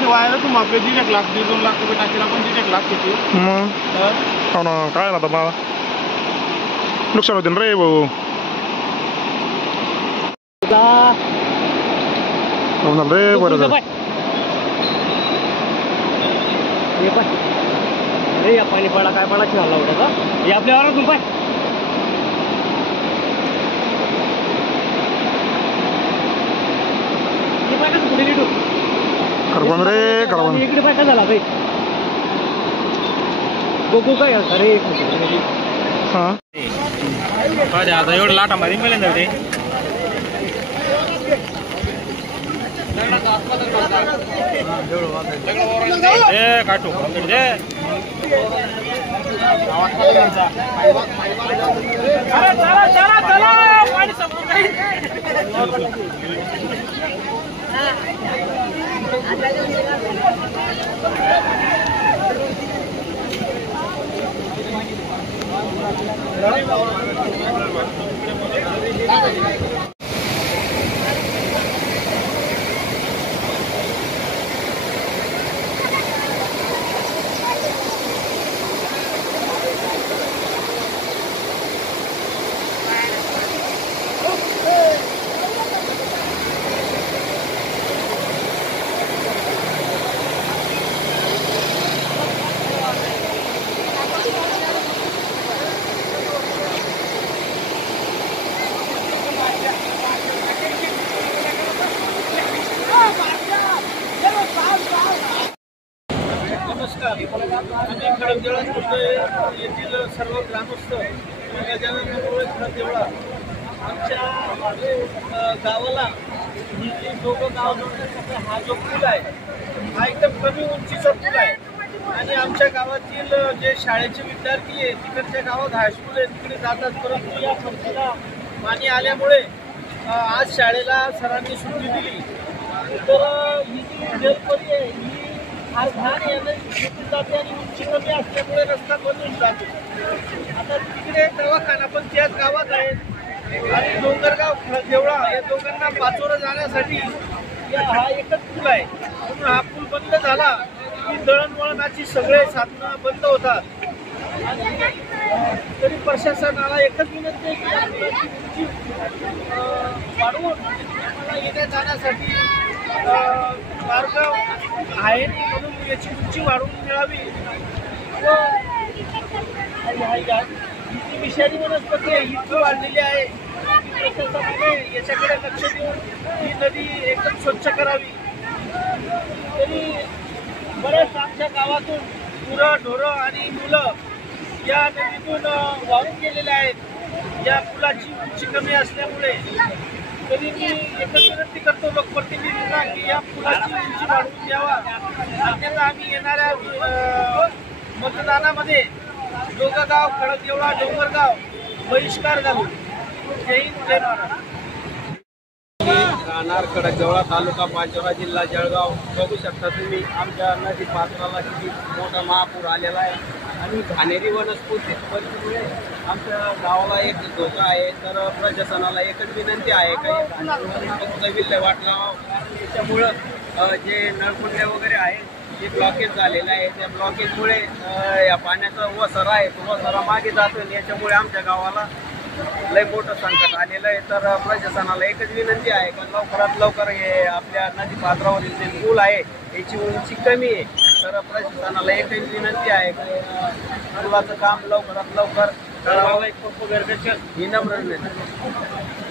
वर्षी वाया तुम्हाला 1.5 लाख 2 लाख रुपये टाकीला पण 1.5 लाख किती मग हो ना काय ना आता मला नुकसान होते रे भाऊ रे बरं झालं अरे या पाणी पडा काय पडा झाला होता का हे आपल्यावर तुम पाय करबन रे करबन इकडे पाय काय झाला भाई बघू काय अरे हा आता एवढं लाटा मारी मिळेल ना ते काटू आम्ही खडकदेवळा येथील सर्व ग्रामस्थ गजानन खडकदेवळा आमच्या गावाला दोघं गाव जोडण्यासाठी हा जो पूल आहे हा एकदम कमी उंचीचा पूल आहे आणि आमच्या गावातील जे शाळेचे विद्यार्थी आहे तिकडच्या गावात हायस्कूल आहे तिकडे जातात परंतु या फरशीला पाणी आल्यामुळे आज शाळेला सरांनी सुट्टी दिली तर ही जी जलपरी आहे ही फार घाण येण्याची जाते आणि उंची कमी असल्यामुळे रस्ता बंद होऊन जातो आता तिकडे दवाखाना पण त्याच गावात आहे आणि डोंगरगाव खडकदेवळा या दोघांना पाचोरा जाण्यासाठी हा एकच पूल आहे म्हणून हा पूल बंद झाला की दळणवळणाची सगळे साधनं बंद होतात आणि तरी प्रशासनाला एकच विनंती आहे की उंची वाढवून मला येण्या जाण्यासाठी मार्ग आहे म्हणून याची उंची वाढवून मिळावी व ही विषारी वनस्पती आहे ही वाढलेली आहे प्रशासनाने याच्याकडे लक्ष देऊन ही नदी एकदम स्वच्छ करावी तरी बरेच आमच्या गावातून गुरं ढोरं आणि मुलं या नदीतून वाहून गेलेले आहेत या पुलाची उंची कमी असल्यामुळे तरी मी एकच विनंती करतो लोकप्रतिनिधींना की या पुलाची उंची वाढवून द्यावा अन्यथा आम्ही येणाऱ्या मतदानामध्ये दोघगाव खडकदेवळा डोंगरगाव बहिष्कार घालू. जय हिंद जय महाराष्ट्र. राहणार खडकदेवळा तालुका पाचोरा जिल्हा जळगाव. बघू शकता तुम्ही आमच्या नदी पात्राला किती मोठा महापूर आलेला आहे आणि घाणेरी वनस्पती परिस्थितीमुळे आमच्या गावाला एक धोका आहे. तर प्रशासनाला एकच विनंती आहे काही विल्हेवाट लावावं. त्याच्यामुळं जे नळकुंड्या वगैरे आहेत ते ब्लॉकेज झालेलं आहे. त्या ब्लॉकेजमुळे या पाण्याचा वसरा आहे तो वसरा मागे जातो. याच्यामुळे आमच्या गावाला लय मोठं संकट आलेलं आहे. तर प्रशासनाला एकच विनंती आहे का लवकरात लवकर हे आपल्या नदी पात्रावरील जे पूल आहे याची उंची कमी आहे. तर प्रशासनाला एकच विनंती आहे पुलाचं काम लवकरात लवकर करावं. एक विनम्र विनंती.